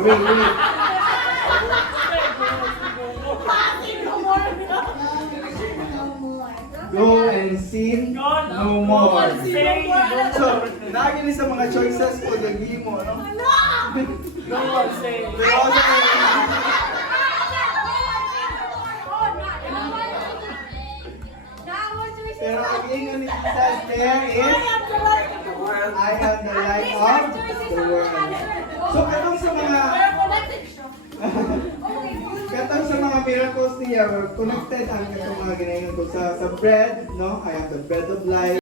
Wait. Go and sin no more. So, naging sa mga choices ko, lagi mo, no? Go on, say. Pero also, pero ang ingon ni Jesus there is, I am the light of the world. So, katong sa mga miracles niya, we're connected ang katong mga ginayon ko sa bread, no? I am the bread of life.